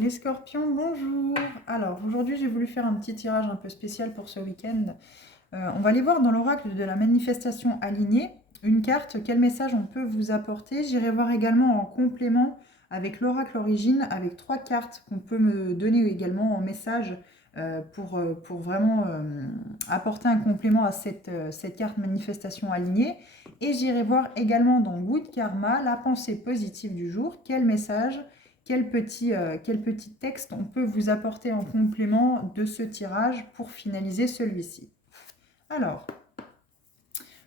Les scorpions, bonjour. Alors, aujourd'hui, j'ai voulu faire un petit tirage un peu spécial pour ce week-end. On va aller voir dans l'oracle de la manifestation alignée une carte, quel message on peut vous apporter. J'irai voir également en complément avec l'oracle origine, avec 3 cartes qu'on peut me donner également en message pour vraiment apporter un complément à cette carte manifestation alignée. Et j'irai voir également dans Good Karma, la pensée positive du jour, quel message quel petit texte on peut vous apporter en complément de ce tirage pour finaliser celui-ci. Alors,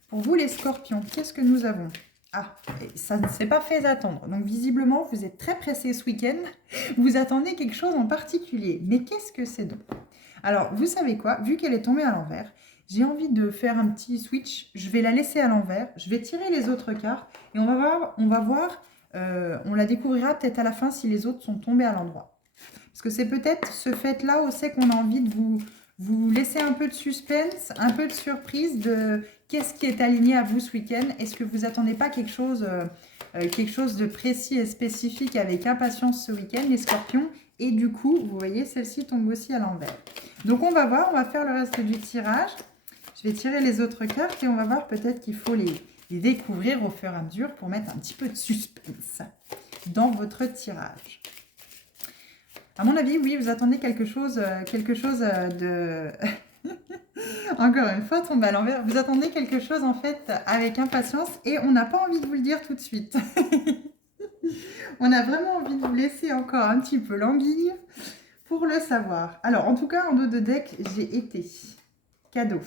pour vous les scorpions, qu'est-ce que nous avons? Ah, ça ne s'est pas fait attendre. Donc visiblement, vous êtes très pressés ce week-end. Vous attendez quelque chose en particulier. Mais qu'est-ce que c'est donc? Alors, vous savez quoi? Vu qu'elle est tombée à l'envers, j'ai envie de faire un petit switch. Je vais la laisser à l'envers. Je vais tirer les autres cartes et on la découvrira peut-être à la fin si les autres sont tombés à l'endroit. Parce que c'est peut-être ce fait-là aussi qu'on a envie de vous laisser un peu de suspense, un peu de surprise de qu'est-ce qui est aligné à vous ce week-end. Est-ce que vous n'attendez pas quelque chose de précis et spécifique avec impatience ce week-end, les scorpions? Et du coup, vous voyez, celle-ci tombe aussi à l'envers. Donc on va voir, on va faire le reste du tirage. Je vais tirer les autres cartes et on va voir peut-être qu'il faut les découvrir au fur et à mesure pour mettre un petit peu de suspense dans votre tirage. À mon avis, oui, vous attendez quelque chose de... Encore une fois, tombe à l'envers. Vous attendez quelque chose en fait avec impatience et on n'a pas envie de vous le dire tout de suite. On a vraiment envie de vous laisser encore un petit peu languir pour le savoir. Alors, en tout cas, en dos de deck, j'ai été cadeau.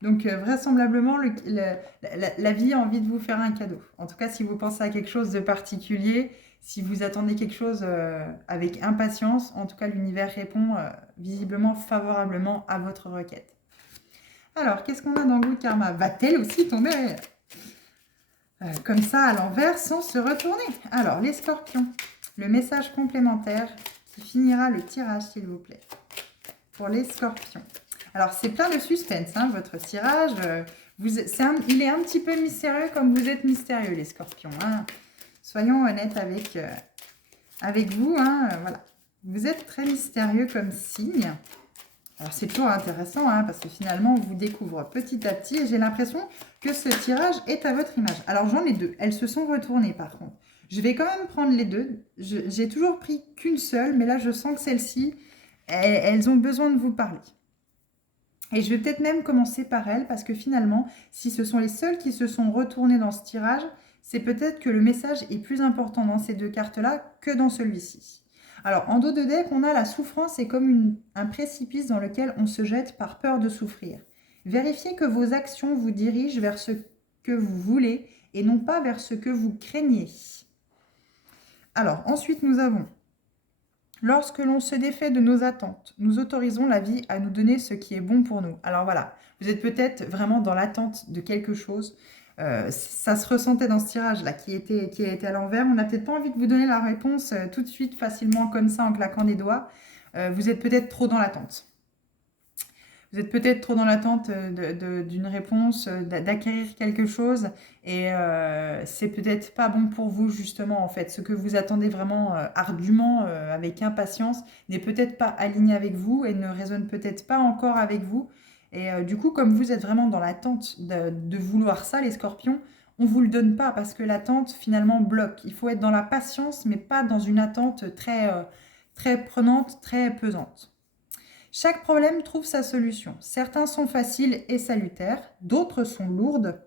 Donc, vraisemblablement, la vie a envie de vous faire un cadeau. En tout cas, si vous pensez à quelque chose de particulier, si vous attendez quelque chose avec impatience, en tout cas, l'univers répond visiblement favorablement à votre requête. Alors, qu'est-ce qu'on a dans Good Karma? Va-t-elle aussi tomber comme ça à l'envers sans se retourner? Alors, les scorpions, le message complémentaire qui finira le tirage, s'il vous plaît, pour les scorpions. Alors, c'est plein de suspense, hein, votre tirage. Il est un petit peu mystérieux comme vous êtes mystérieux, les scorpions. Hein. Soyons honnêtes avec vous. Hein, voilà. Vous êtes très mystérieux comme signe. Alors, c'est toujours intéressant, hein, parce que finalement, on vous découvre petit à petit. Et j'ai l'impression que ce tirage est à votre image. Alors, j'en ai deux. Elles se sont retournées, par contre. Je vais quand même prendre les deux. J'ai toujours pris qu'une seule, mais là, je sens que celles-ci, elles ont besoin de vous parler. Et je vais peut-être même commencer par elles, parce que finalement, si ce sont les seules qui se sont retournées dans ce tirage, c'est peut-être que le message est plus important dans ces deux cartes-là que dans celui-ci. Alors, en dos de deck, on a la souffrance est comme un précipice dans lequel on se jette par peur de souffrir. Vérifiez que vos actions vous dirigent vers ce que vous voulez et non pas vers ce que vous craignez. Alors, ensuite, nous avons lorsque l'on se défait de nos attentes, nous autorisons la vie à nous donner ce qui est bon pour nous. Alors voilà, vous êtes peut-être vraiment dans l'attente de quelque chose. Ça se ressentait dans ce tirage-là qui a été à l'envers. On n'a peut-être pas envie de vous donner la réponse tout de suite, facilement, comme ça, en claquant des doigts. Vous êtes peut-être trop dans l'attente. Vous êtes peut-être trop dans l'attente d'une réponse, d'acquérir quelque chose, et c'est peut-être pas bon pour vous justement en fait. Ce que vous attendez vraiment ardument, avec impatience, n'est peut-être pas aligné avec vous et ne résonne peut-être pas encore avec vous. Et du coup, comme vous êtes vraiment dans l'attente de vouloir ça, les scorpions, on ne vous le donne pas parce que l'attente finalement bloque. Il faut être dans la patience, mais pas dans une attente très prenante, très pesante. Chaque problème trouve sa solution. Certains sont faciles et salutaires, d'autres sont lourdes.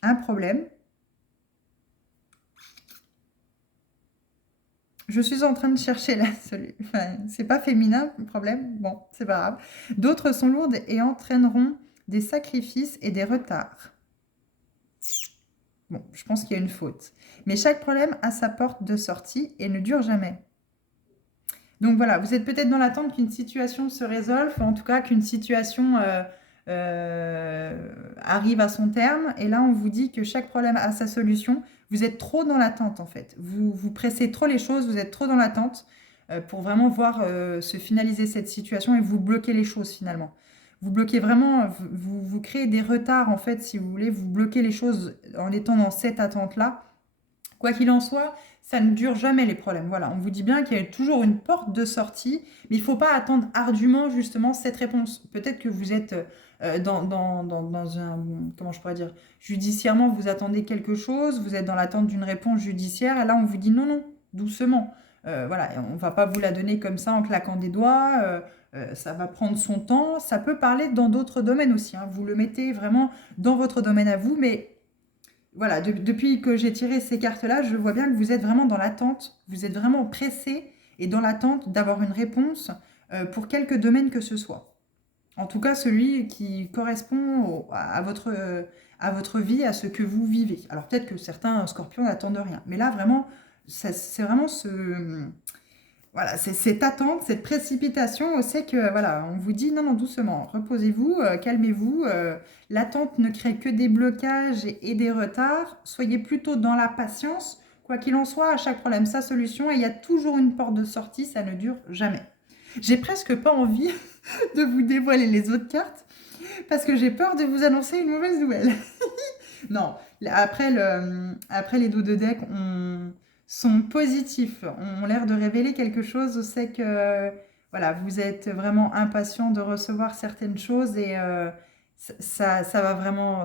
Un problème. Je suis en train de chercher la solution. Enfin, c'est pas féminin, le problème. Bon, c'est pas grave. D'autres sont lourdes et entraîneront des sacrifices et des retards. Bon, je pense qu'il y a une faute. Mais chaque problème a sa porte de sortie et ne dure jamais. Donc voilà, vous êtes peut-être dans l'attente qu'une situation se résolve, ou en tout cas qu'une situation arrive à son terme. Et là, on vous dit que chaque problème a sa solution. Vous êtes trop dans l'attente, en fait. Vous pressez trop les choses, vous êtes trop dans l'attente pour vraiment voir se finaliser cette situation et vous bloquez les choses finalement. Vous bloquez vraiment, vous créez des retards, en fait, si vous voulez. Vous bloquez les choses en étant dans cette attente-là. Quoi qu'il en soit, ça ne dure jamais les problèmes. Voilà, on vous dit bien qu'il y a toujours une porte de sortie, mais il ne faut pas attendre ardument justement cette réponse. Peut-être que vous êtes dans un, comment je pourrais dire, judiciairement, vous attendez quelque chose, vous êtes dans l'attente d'une réponse judiciaire, et là on vous dit non, non, doucement. Voilà, on ne va pas vous la donner comme ça en claquant des doigts, ça va prendre son temps, ça peut parler dans d'autres domaines aussi, hein. Vous le mettez vraiment dans votre domaine à vous, mais voilà, depuis que j'ai tiré ces cartes-là, je vois bien que vous êtes vraiment dans l'attente, vous êtes vraiment pressé et dans l'attente d'avoir une réponse pour quelque domaine que ce soit. En tout cas, celui qui correspond à votre vie, à ce que vous vivez. Alors peut-être que certains scorpions n'attendent rien, mais là, vraiment, c'est vraiment voilà, c'est cette attente, cette précipitation, c'est que voilà, on vous dit non, non, doucement, reposez-vous, calmez-vous. L'attente ne crée que des blocages et des retards. Soyez plutôt dans la patience. Quoi qu'il en soit, à chaque problème, sa solution. Et il y a toujours une porte de sortie, ça ne dure jamais. J'ai presque pas envie de vous dévoiler les autres cartes parce que j'ai peur de vous annoncer une mauvaise nouvelle. Non, après les dos de deck sont positifs, ont l'air de révéler quelque chose. C'est que voilà, vous êtes vraiment impatient de recevoir certaines choses et ça va vraiment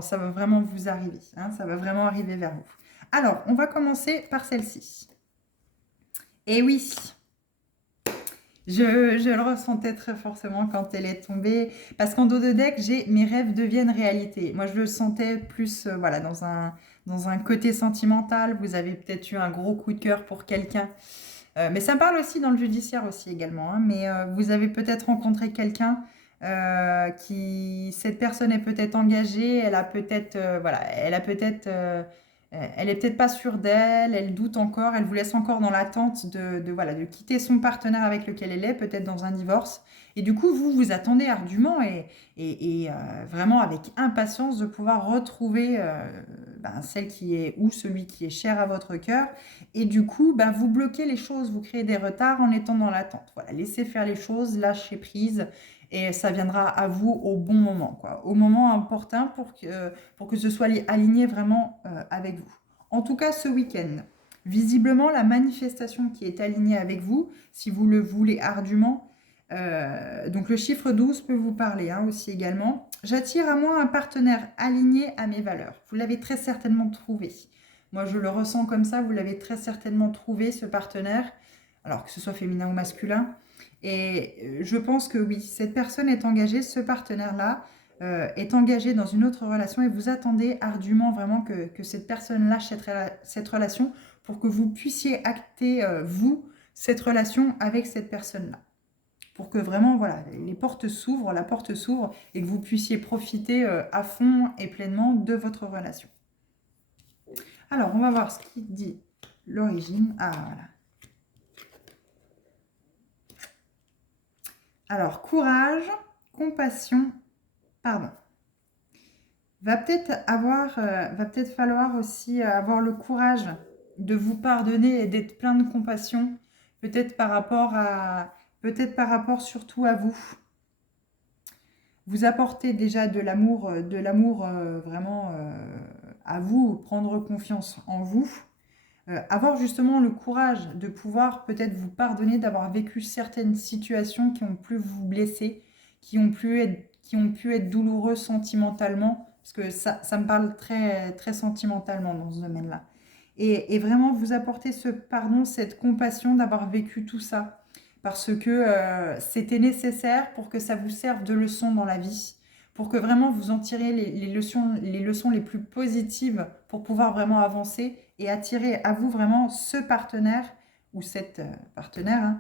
vous arriver, hein, ça va vraiment arriver vers vous. Alors, on va commencer par celle-ci. Et oui, je le ressentais très forcément quand elle est tombée, parce qu'en dos de deck, j'ai mes rêves deviennent réalité. Moi, je le sentais plus voilà, dans un côté sentimental. Vous avez peut-être eu un gros coup de cœur pour quelqu'un. Mais ça parle aussi dans le judiciaire aussi également, hein. Mais vous avez peut-être rencontré quelqu'un cette personne est peut-être engagée, elle a peut-être, voilà, elle est peut-être pas sûre d'elle, elle doute encore, elle vous laisse encore dans l'attente voilà, de quitter son partenaire avec lequel elle est, peut-être dans un divorce. Et du coup, vous attendez ardument et vraiment avec impatience de pouvoir retrouver celle qui est ou celui qui est cher à votre cœur. Et du coup, vous bloquez les choses, vous créez des retards en étant dans l'attente. Voilà, laissez faire les choses, lâchez prise et ça viendra à vous au bon moment, quoi, au moment opportun pour que ce soit aligné vraiment avec vous. En tout cas, ce week-end, visiblement, la manifestation qui est alignée avec vous, si vous le voulez ardument, donc le chiffre 12 peut vous parler hein, aussi également. J'attire à moi un partenaire aligné à mes valeurs. Vous l'avez très certainement trouvé. Moi, je le ressens comme ça, vous l'avez très certainement trouvé, ce partenaire, alors que ce soit féminin ou masculin. Et je pense que oui, cette personne est engagée, ce partenaire-là est engagé dans une autre relation et vous attendez ardument vraiment que cette personne lâche cette relation pour que vous puissiez acter, vous, cette relation avec cette personne-là. Pour que vraiment, voilà, les portes s'ouvrent, la porte s'ouvre et que vous puissiez profiter à fond et pleinement de votre relation. Alors, on va voir ce qui dit l'origine. Ah, voilà. Alors, courage, compassion, pardon. Va peut-être falloir aussi avoir le courage de vous pardonner et d'être plein de compassion, peut-être par rapport surtout à vous. Vous apportez déjà de l'amour vraiment à vous, prendre confiance en vous. Avoir justement le courage de pouvoir peut-être vous pardonner d'avoir vécu certaines situations qui ont pu vous blesser, qui ont pu être douloureuses sentimentalement, parce que ça me parle très, très sentimentalement dans ce domaine-là. Et vraiment vous apporter ce pardon, cette compassion d'avoir vécu tout ça, parce que c'était nécessaire pour que ça vous serve de leçon dans la vie, pour que vraiment vous en tirez les leçons les plus positives pour pouvoir vraiment avancer et attirer à vous vraiment ce partenaire ou cette partenaire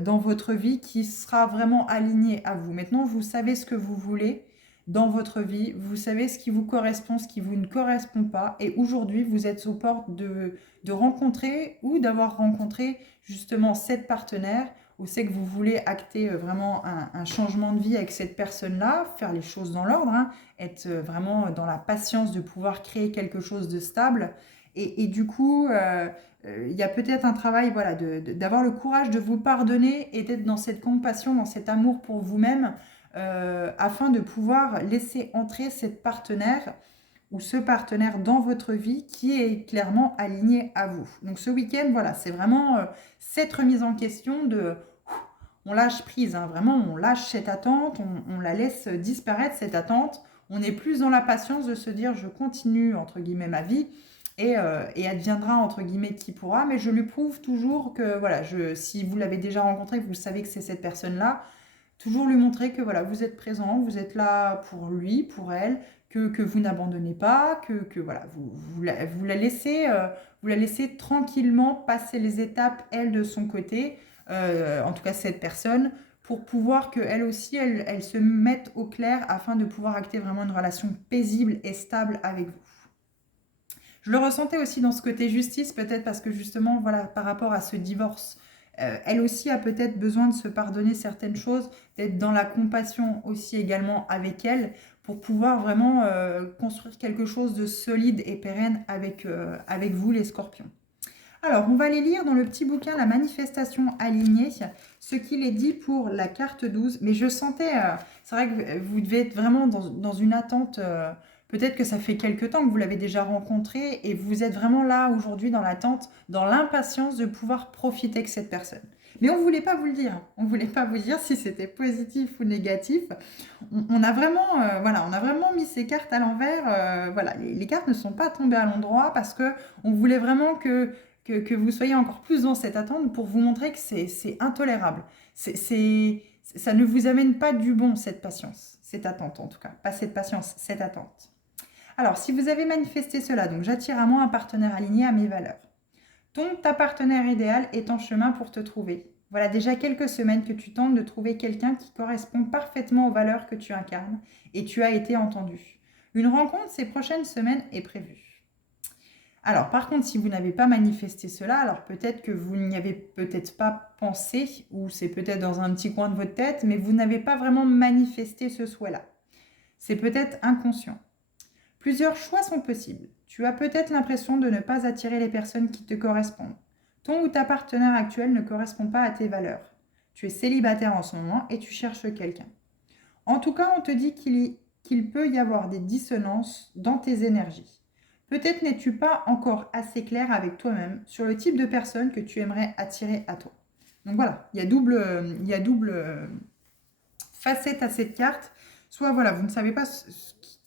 dans votre vie qui sera vraiment aligné à vous. Maintenant, vous savez ce que vous voulez dans votre vie, vous savez ce qui vous correspond, ce qui vous ne correspond pas et aujourd'hui, vous êtes aux portes de rencontrer ou d'avoir rencontré justement cette partenaire ou c'est que vous voulez acter vraiment un changement de vie avec cette personne-là, faire les choses dans l'ordre, hein, être vraiment dans la patience de pouvoir créer quelque chose de stable. Et du coup, il y a peut-être un travail voilà, d'avoir le courage de vous pardonner et d'être dans cette compassion, dans cet amour pour vous-même, afin de pouvoir laisser entrer cette partenaire ou ce partenaire dans votre vie qui est clairement aligné à vous. Donc ce week-end, voilà, c'est vraiment cette remise en question de... On lâche prise, hein, vraiment, on lâche cette attente, on la laisse disparaître, cette attente. On est plus dans la patience de se dire, je continue, entre guillemets, ma vie, et adviendra, entre guillemets, qui pourra, mais je lui prouve toujours que, voilà, si vous l'avez déjà rencontré, vous savez que c'est cette personne-là, toujours lui montrer que, voilà, vous êtes présent, vous êtes là pour lui, pour elle, que vous n'abandonnez pas, que voilà, vous la laissez tranquillement passer les étapes, elle, de son côté, en tout cas cette personne, pour pouvoir qu'elle aussi, elle se mette au clair afin de pouvoir acter vraiment une relation paisible et stable avec vous. Je le ressentais aussi dans ce côté justice, peut-être parce que justement, voilà, par rapport à ce divorce, elle aussi a peut-être besoin de se pardonner certaines choses, d'être dans la compassion aussi également avec elle, pour pouvoir vraiment construire quelque chose de solide et pérenne avec vous, les scorpions. Alors, on va aller lire dans le petit bouquin La manifestation alignée, ce qu'il est dit pour la carte 12. Mais je sentais, c'est vrai que vous devez être vraiment dans une attente, peut-être que ça fait quelque temps que vous l'avez déjà rencontré et vous êtes vraiment là aujourd'hui dans l'attente, dans l'impatience de pouvoir profiter avec cette personne. Mais on ne voulait pas vous le dire. On ne voulait pas vous dire si c'était positif ou négatif. On a vraiment, voilà, on a vraiment mis ces cartes à l'envers. Voilà, les cartes ne sont pas tombées à l'endroit parce que on voulait vraiment que vous soyez encore plus dans cette attente pour vous montrer que c'est intolérable. Ça ne vous amène pas du bon, cette patience, cette attente en tout cas. Pas cette patience, cette attente. Alors, si vous avez manifesté cela, donc j'attire à moi un partenaire aligné à mes valeurs. Ta partenaire idéal est en chemin pour te trouver. Voilà déjà quelques semaines que tu tentes de trouver quelqu'un qui correspond parfaitement aux valeurs que tu incarnes et tu as été entendu. Une rencontre ces prochaines semaines est prévue. Alors, par contre, si vous n'avez pas manifesté cela, alors peut-être que vous n'y avez peut-être pas pensé, ou c'est peut-être dans un petit coin de votre tête, mais vous n'avez pas vraiment manifesté ce souhait-là. C'est peut-être inconscient. Plusieurs choix sont possibles. Tu as peut-être l'impression de ne pas attirer les personnes qui te correspondent. Ton ou ta partenaire actuel ne correspond pas à tes valeurs. Tu es célibataire en ce moment et tu cherches quelqu'un. En tout cas, on te dit qu'il peut y avoir des dissonances dans tes énergies. Peut-être n'es-tu pas encore assez clair avec toi-même sur le type de personne que tu aimerais attirer à toi. Donc voilà, il y a double facette à cette carte. Soit voilà, vous ne savez pas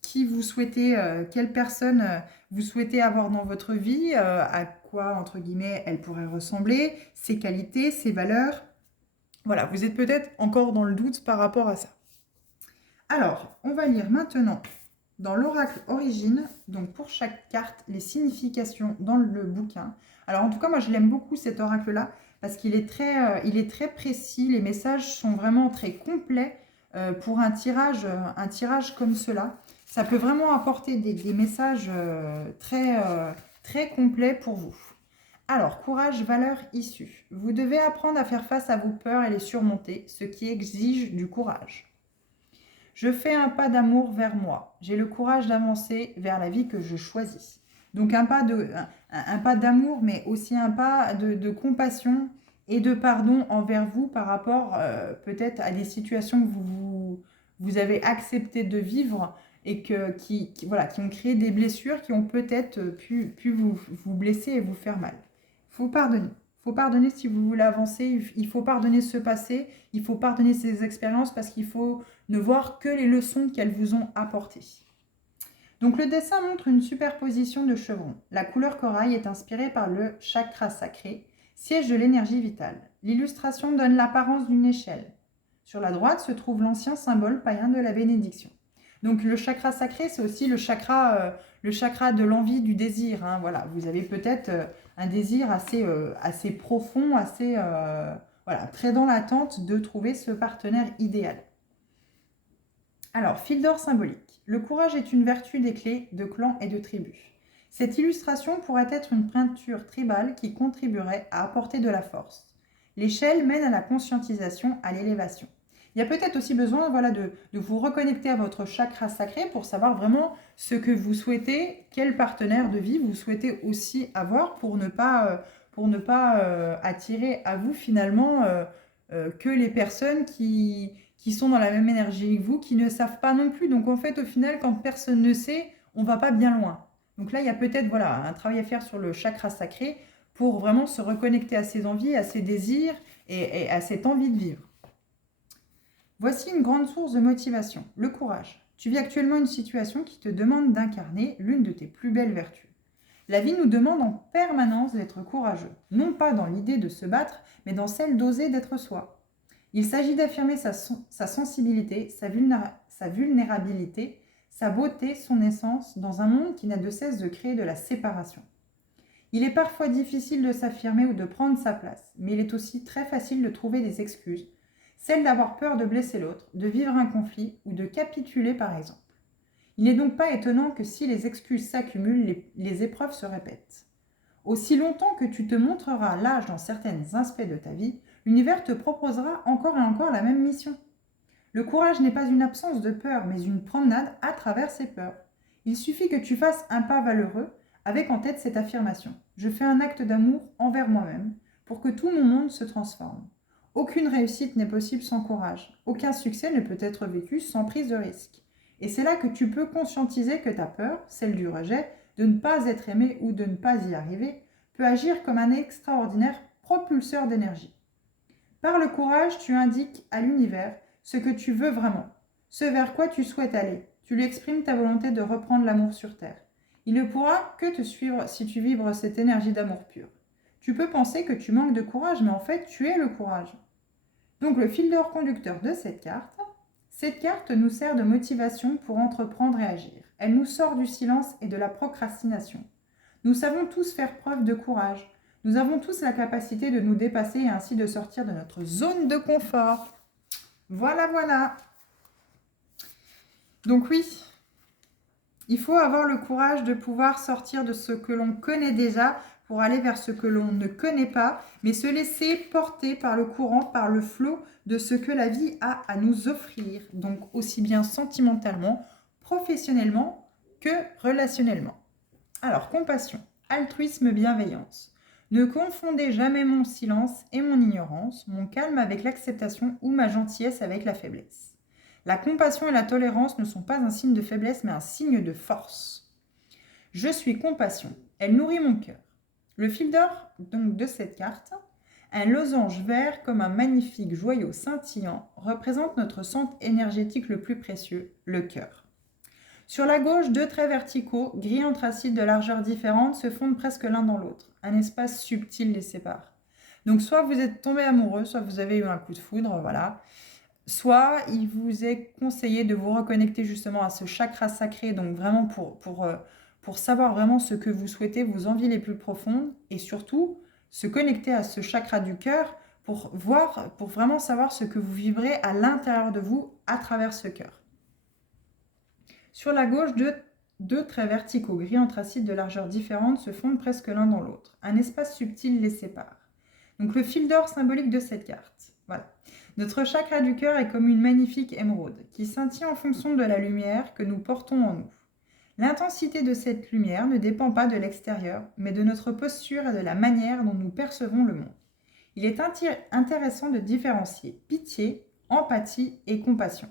qui vous souhaitez, quelle personne vous souhaitez avoir dans votre vie, à quoi, entre guillemets, elle pourrait ressembler, ses qualités, ses valeurs. Voilà, vous êtes peut-être encore dans le doute par rapport à ça. Alors, on va lire maintenant dans l'oracle origine, donc pour chaque carte, les significations dans le bouquin. Alors en tout cas, moi je l'aime beaucoup cet oracle-là, parce qu'il est très précis, les messages sont vraiment très complets pour un tirage comme cela. Ça peut vraiment apporter des messages très complets pour vous. Alors, courage, valeur, issue. Vous devez apprendre à faire face à vos peurs et les surmonter, ce qui exige du courage. Je fais un pas d'amour vers moi. J'ai le courage d'avancer vers la vie que je choisis. Donc un pas d'amour, mais aussi un pas de compassion et de pardon envers vous par rapport peut-être à des situations que vous avez accepté de vivre et qui ont créé des blessures qui ont peut-être pu vous blesser et vous faire mal. Il faut pardonner. Il faut pardonner si vous voulez avancer, il faut pardonner ce passé, il faut pardonner ces expériences parce qu'il faut ne voir que les leçons qu'elles vous ont apportées. Donc le dessin montre une superposition de chevrons. La couleur corail est inspirée par le chakra sacré, siège de l'énergie vitale. L'illustration donne l'apparence d'une échelle. Sur la droite se trouve l'ancien symbole païen de la bénédiction. Donc le chakra sacré, c'est aussi le chakra de l'envie, du désir. Hein. Voilà, vous avez peut-être un désir assez profond, très dans l'attente de trouver ce partenaire idéal. Alors, fil d'or symbolique. Le courage est une vertu des clés de clans et de tribus. Cette illustration pourrait être une peinture tribale qui contribuerait à apporter de la force. L'échelle mène à la conscientisation, à l'élévation. Il y a peut-être aussi besoin de vous reconnecter à votre chakra sacré pour savoir vraiment ce que vous souhaitez, quel partenaire de vie vous souhaitez aussi avoir pour ne pas attirer à vous finalement que les personnes qui sont dans la même énergie que vous, qui ne savent pas non plus. Donc en fait, au final, quand personne ne sait, on ne va pas bien loin. Donc là, il y a peut-être voilà, un travail à faire sur le chakra sacré pour vraiment se reconnecter à ses envies, à ses désirs et à cette envie de vivre. Voici une grande source de motivation, le courage. Tu vis actuellement une situation qui te demande d'incarner l'une de tes plus belles vertus. La vie nous demande en permanence d'être courageux, non pas dans l'idée de se battre, mais dans celle d'oser d'être soi. Il s'agit d'affirmer sa sensibilité, sa vulnérabilité, sa beauté, son essence, dans un monde qui n'a de cesse de créer de la séparation. Il est parfois difficile de s'affirmer ou de prendre sa place, mais il est aussi très facile de trouver des excuses, celle d'avoir peur de blesser l'autre, de vivre un conflit ou de capituler par exemple. Il n'est donc pas étonnant que si les excuses s'accumulent, les épreuves se répètent. Aussi longtemps que tu te montreras lâche dans certains aspects de ta vie, l'univers te proposera encore et encore la même mission. Le courage n'est pas une absence de peur, mais une promenade à travers ces peurs. Il suffit que tu fasses un pas valeureux avec en tête cette affirmation. Je fais un acte d'amour envers moi-même pour que tout mon monde se transforme. Aucune réussite n'est possible sans courage. Aucun succès ne peut être vécu sans prise de risque. Et c'est là que tu peux conscientiser que ta peur, celle du rejet, de ne pas être aimé ou de ne pas y arriver, peut agir comme un extraordinaire propulseur d'énergie. Par le courage, tu indiques à l'univers ce que tu veux vraiment, ce vers quoi tu souhaites aller. Tu lui exprimes ta volonté de reprendre l'amour sur terre. Il ne pourra que te suivre si tu vibres cette énergie d'amour pur. Tu peux penser que tu manques de courage, mais en fait, tu es le courage. Donc le fil d'or conducteur de cette carte nous sert de motivation pour entreprendre et agir. Elle nous sort du silence et de la procrastination. Nous savons tous faire preuve de courage. Nous avons tous la capacité de nous dépasser et ainsi de sortir de notre zone de confort. Voilà, voilà. Donc oui, il faut avoir le courage de pouvoir sortir de ce que l'on connaît déjà pour aller vers ce que l'on ne connaît pas, mais se laisser porter par le courant, par le flot de ce que la vie a à nous offrir. Donc aussi bien sentimentalement, professionnellement que relationnellement. Alors, compassion, altruisme, bienveillance. Ne confondez jamais mon silence et mon ignorance, mon calme avec l'acceptation ou ma gentillesse avec la faiblesse. La compassion et la tolérance ne sont pas un signe de faiblesse, mais un signe de force. Je suis compassion, elle nourrit mon cœur. Le fil d'or donc de cette carte, un losange vert comme un magnifique joyau scintillant, représente notre centre énergétique le plus précieux, le cœur. Sur la gauche, deux traits verticaux, gris anthracite de largeur différente, se fondent presque l'un dans l'autre. Un espace subtil les sépare. Donc soit vous êtes tombé amoureux, soit vous avez eu un coup de foudre, voilà. Soit il vous est conseillé de vous reconnecter justement à ce chakra sacré, donc vraiment pour savoir vraiment ce que vous souhaitez, vos envies les plus profondes, et surtout se connecter à ce chakra du cœur pour vraiment savoir ce que vous vibrez à l'intérieur de vous à travers ce cœur. Sur la gauche, deux traits verticaux gris anthracite de largeur différente se fondent presque l'un dans l'autre. Un espace subtil les sépare. Donc le fil d'or symbolique de cette carte. Voilà. Notre chakra du cœur est comme une magnifique émeraude qui scintille en fonction de la lumière que nous portons en nous. L'intensité de cette lumière ne dépend pas de l'extérieur, mais de notre posture et de la manière dont nous percevons le monde. Il est intéressant de différencier pitié, empathie et compassion.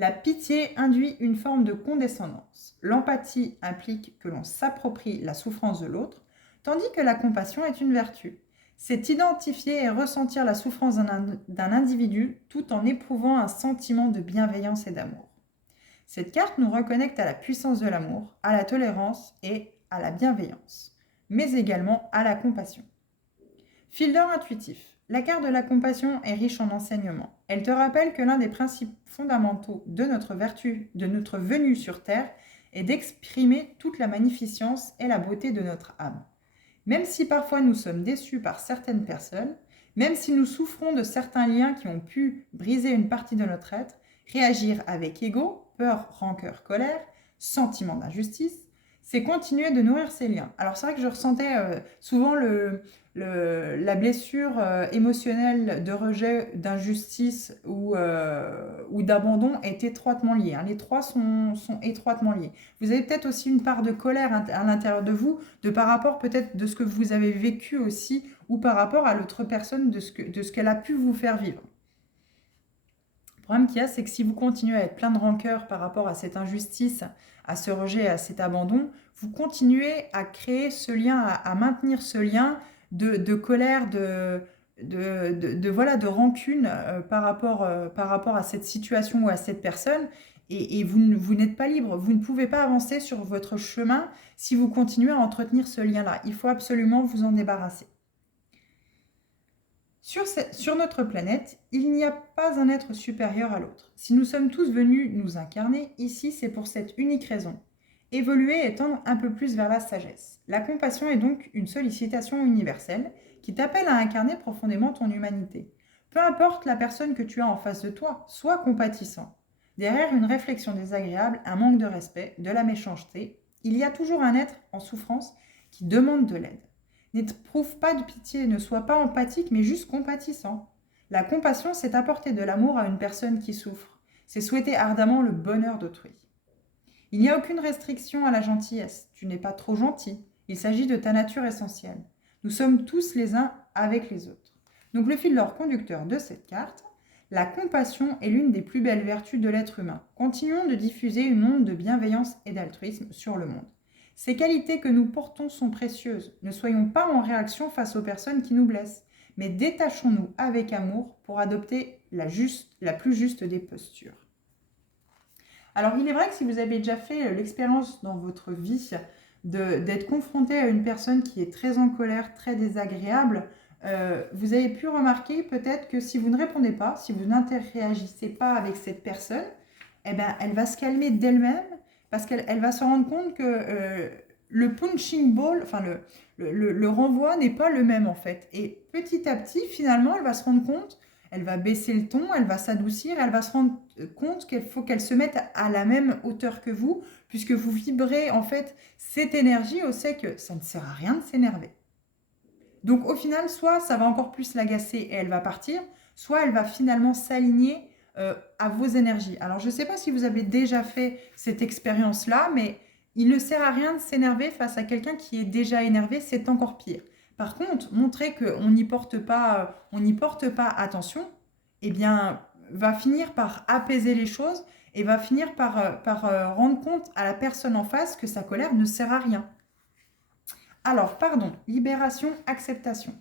La pitié induit une forme de condescendance. L'empathie implique que l'on s'approprie la souffrance de l'autre, tandis que la compassion est une vertu. C'est identifier et ressentir la souffrance d'un individu tout en éprouvant un sentiment de bienveillance et d'amour. Cette carte nous reconnecte à la puissance de l'amour, à la tolérance et à la bienveillance, mais également à la compassion. Fil d'or intuitif. La carte de la compassion est riche en enseignements. Elle te rappelle que l'un des principes fondamentaux de notre vertu, de notre venue sur Terre, est d'exprimer toute la magnificence et la beauté de notre âme. Même si parfois nous sommes déçus par certaines personnes, même si nous souffrons de certains liens qui ont pu briser une partie de notre être, réagir avec ego, peur, rancœur, colère, sentiment d'injustice, c'est continuer de nourrir ces liens. Alors c'est vrai que je ressentais souvent la blessure émotionnelle de rejet, d'injustice ou d'abandon est étroitement liée. Hein. Les trois sont étroitement liés. Vous avez peut-être aussi une part de colère à l'intérieur de vous, par rapport peut-être de ce que vous avez vécu aussi, ou par rapport à l'autre personne, de ce qu'elle a pu vous faire vivre. problème qu'il y a, c'est que si vous continuez à être plein de rancœur par rapport à cette injustice, à ce rejet, à cet abandon, vous continuez à créer ce lien, à maintenir ce lien de colère, voilà, de rancune par rapport à cette situation ou à cette personne. Et vous n'êtes pas libre, vous ne pouvez pas avancer sur votre chemin si vous continuez à entretenir ce lien-là. Il faut absolument vous en débarrasser. Sur notre planète, il n'y a pas un être supérieur à l'autre. Si nous sommes tous venus nous incarner, ici c'est pour cette unique raison. Évoluer et tendre un peu plus vers la sagesse. La compassion est donc une sollicitation universelle qui t'appelle à incarner profondément ton humanité. Peu importe la personne que tu as en face de toi, sois compatissant. Derrière une réflexion désagréable, un manque de respect, de la méchanceté, il y a toujours un être en souffrance qui demande de l'aide. N'éprouve pas de pitié, ne sois pas empathique, mais juste compatissant. La compassion, c'est apporter de l'amour à une personne qui souffre. C'est souhaiter ardemment le bonheur d'autrui. Il n'y a aucune restriction à la gentillesse. Tu n'es pas trop gentil. Il s'agit de ta nature essentielle. Nous sommes tous les uns avec les autres. Donc le fil d'or conducteur de cette carte, la compassion est l'une des plus belles vertus de l'être humain. Continuons de diffuser une onde de bienveillance et d'altruisme sur le monde. Ces qualités que nous portons sont précieuses. Ne soyons pas en réaction face aux personnes qui nous blessent, mais détachons-nous avec amour pour adopter la plus juste des postures. Alors, il est vrai que si vous avez déjà fait l'expérience dans votre vie d'être confronté à une personne qui est très en colère, très désagréable, vous avez pu remarquer peut-être que si vous ne répondez pas, si vous n'interréagissez pas avec cette personne, eh ben, elle va se calmer d'elle-même parce qu'elle va se rendre compte que le punching ball, enfin le renvoi n'est pas le même en fait. Et petit à petit, finalement, elle va se rendre compte, elle va baisser le ton, elle va s'adoucir, elle va se rendre compte qu'il faut qu'elle se mette à la même hauteur que vous, puisque vous vibrez en fait cette énergie au sait que ça ne sert à rien de s'énerver. Donc au final, soit ça va encore plus l'agacer et elle va partir, soit elle va finalement s'aligner à vos énergies. Alors je ne sais pas si vous avez déjà fait cette expérience-là, mais il ne sert à rien de s'énerver face à quelqu'un qui est déjà énervé, c'est encore pire. Par contre, montrer qu'on n'y porte pas attention, eh bien, va finir par apaiser les choses et va finir par rendre compte à la personne en face que sa colère ne sert à rien. Alors, pardon, libération, acceptation.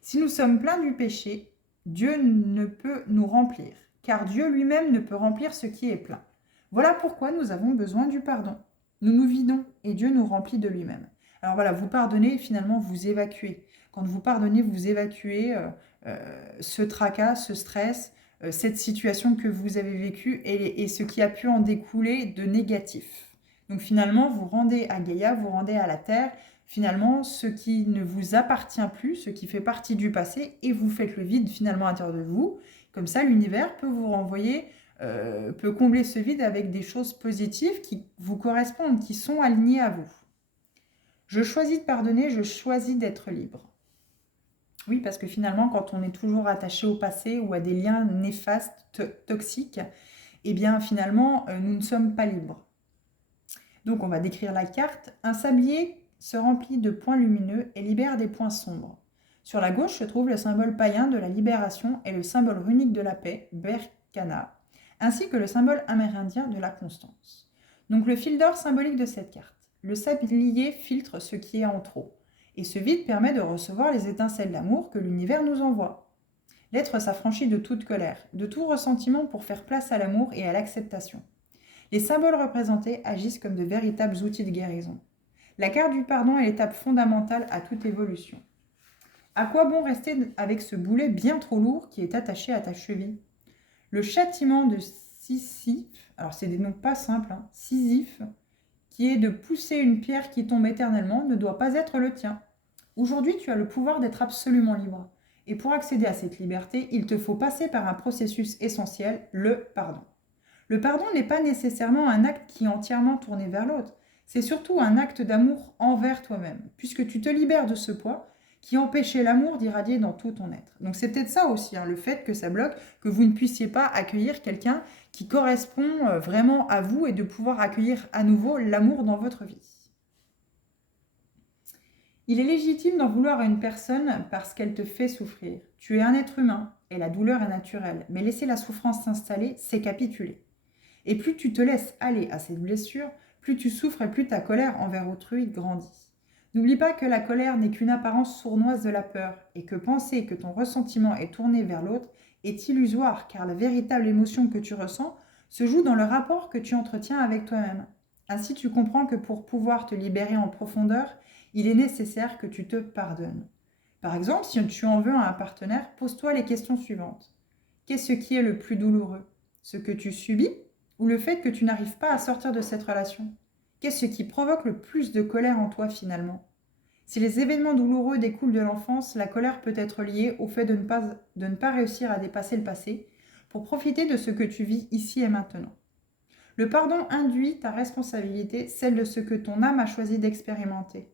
Si nous sommes pleins du péché, Dieu ne peut nous remplir, car Dieu lui-même ne peut remplir ce qui est plein. Voilà pourquoi nous avons besoin du pardon. Nous nous vidons et Dieu nous remplit de lui-même. Alors voilà, vous pardonnez et finalement vous évacuez. Quand vous pardonnez, vous évacuez ce tracas, ce stress, cette situation que vous avez vécue et ce qui a pu en découler de négatif. Donc finalement, vous rendez à Gaïa, vous rendez à la terre, finalement, ce qui ne vous appartient plus, ce qui fait partie du passé, et vous faites le vide finalement à l'intérieur de vous. Comme ça, l'univers peut vous renvoyer, peut combler ce vide avec des choses positives qui vous correspondent, qui sont alignées à vous. Je choisis de pardonner, je choisis d'être libre. Oui, parce que finalement, quand on est toujours attaché au passé ou à des liens néfastes, toxiques, eh bien finalement, nous ne sommes pas libres. Donc on va décrire la carte. Un sablier se remplit de points lumineux et libère des points sombres. Sur la gauche se trouve le symbole païen de la libération et le symbole runique de la paix, Berkana, ainsi que le symbole amérindien de la constance. Donc le fil d'or symbolique de cette carte. Le sablier filtre ce qui est en trop, et ce vide permet de recevoir les étincelles d'amour que l'univers nous envoie. L'être s'affranchit de toute colère, de tout ressentiment pour faire place à l'amour et à l'acceptation. Les symboles représentés agissent comme de véritables outils de guérison. La carte du pardon est l'étape fondamentale à toute évolution. À quoi bon rester avec ce boulet bien trop lourd qui est attaché à ta cheville? Le châtiment de Sisyphe, alors c'est des noms pas simples, Sisyphe, qui est de pousser une pierre qui tombe éternellement, ne doit pas être le tien. Aujourd'hui, tu as le pouvoir d'être absolument libre. Et pour accéder à cette liberté, il te faut passer par un processus essentiel, le pardon. Le pardon n'est pas nécessairement un acte qui est entièrement tourné vers l'autre. C'est surtout un acte d'amour envers toi-même, puisque tu te libères de ce poids qui empêchait l'amour d'irradier dans tout ton être. Donc c'est peut-être ça aussi, le fait que ça bloque, que vous ne puissiez pas accueillir quelqu'un qui correspond vraiment à vous et de pouvoir accueillir à nouveau l'amour dans votre vie. Il est légitime d'en vouloir à une personne parce qu'elle te fait souffrir. Tu es un être humain et la douleur est naturelle, mais laisser la souffrance s'installer, c'est capituler. Et plus tu te laisses aller à cette blessure, plus tu souffres et plus ta colère envers autrui grandit. N'oublie pas que la colère n'est qu'une apparence sournoise de la peur et que penser que ton ressentiment est tourné vers l'autre est illusoire car la véritable émotion que tu ressens se joue dans le rapport que tu entretiens avec toi-même. Ainsi tu comprends que pour pouvoir te libérer en profondeur, il est nécessaire que tu te pardonnes. Par exemple, si tu en veux à un partenaire, pose-toi les questions suivantes. Qu'est-ce qui est le plus douloureux? Ce que tu subis ou le fait que tu n'arrives pas à sortir de cette relation? Qu'est-ce qui provoque le plus de colère en toi finalement? Si les événements douloureux découlent de l'enfance, la colère peut être liée au fait de ne pas réussir à dépasser le passé pour profiter de ce que tu vis ici et maintenant. Le pardon induit ta responsabilité, celle de ce que ton âme a choisi d'expérimenter.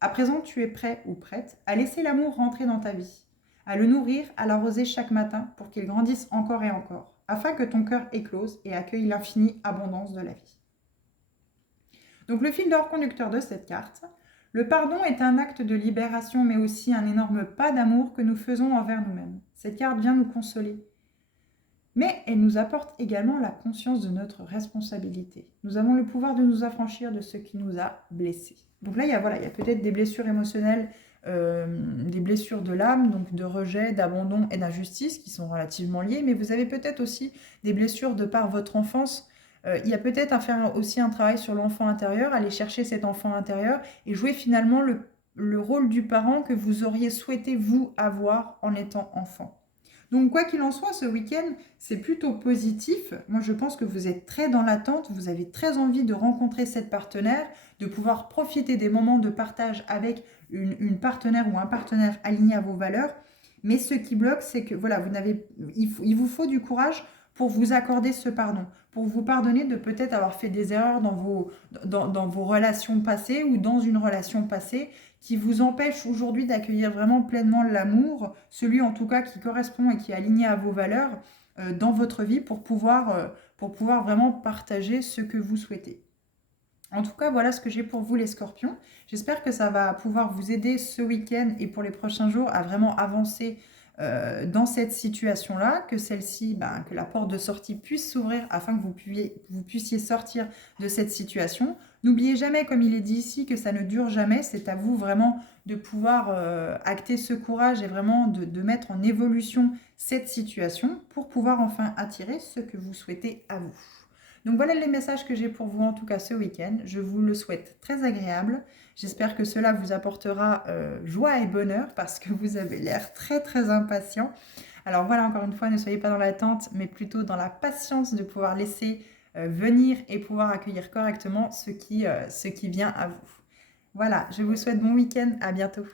À présent, tu es prêt ou prête à laisser l'amour rentrer dans ta vie, à le nourrir, à l'arroser chaque matin pour qu'il grandisse encore et encore, afin que ton cœur éclose et accueille l'infinie abondance de la vie. Donc le fil d'or conducteur de cette carte, le pardon est un acte de libération mais aussi un énorme pas d'amour que nous faisons envers nous-mêmes. Cette carte vient nous consoler. Mais elle nous apporte également la conscience de notre responsabilité. Nous avons le pouvoir de nous affranchir de ce qui nous a blessés. Donc là, il y a peut-être des blessures émotionnelles, des blessures de l'âme, donc de rejet, d'abandon et d'injustice qui sont relativement liées, mais vous avez peut-être aussi des blessures de par votre enfance. Il y a peut-être à faire aussi un travail sur l'enfant intérieur, aller chercher cet enfant intérieur et jouer finalement le rôle du parent que vous auriez souhaité vous avoir en étant enfant. Donc quoi qu'il en soit, ce week-end, c'est plutôt positif. Moi, je pense que vous êtes très dans l'attente, vous avez très envie de rencontrer cette partenaire, de pouvoir profiter des moments de partage avec une partenaire ou un partenaire aligné à vos valeurs. Mais ce qui bloque, c'est que voilà, il vous faut du courage pour vous accorder ce pardon, pour vous pardonner de peut-être avoir fait des erreurs dans vos relations passées ou dans une relation passée qui vous empêche aujourd'hui d'accueillir vraiment pleinement l'amour, celui en tout cas qui correspond et qui est aligné à vos valeurs dans votre vie pour pouvoir vraiment partager ce que vous souhaitez. En tout cas, voilà ce que j'ai pour vous les scorpions. J'espère que ça va pouvoir vous aider ce week-end et pour les prochains jours à vraiment avancer dans cette situation-là, que celle-ci, que la porte de sortie puisse s'ouvrir afin que vous puissiez sortir de cette situation. N'oubliez jamais, comme il est dit ici, que ça ne dure jamais. C'est à vous vraiment de pouvoir acter ce courage et vraiment de mettre en évolution cette situation pour pouvoir enfin attirer ce que vous souhaitez à vous. Donc voilà les messages que j'ai pour vous en tout cas ce week-end. Je vous le souhaite très agréable. J'espère que cela vous apportera joie et bonheur parce que vous avez l'air très très impatient. Alors voilà, encore une fois, ne soyez pas dans l'attente, mais plutôt dans la patience de pouvoir laisser venir et pouvoir accueillir correctement ce qui vient à vous. Voilà, je vous souhaite bon week-end. À bientôt.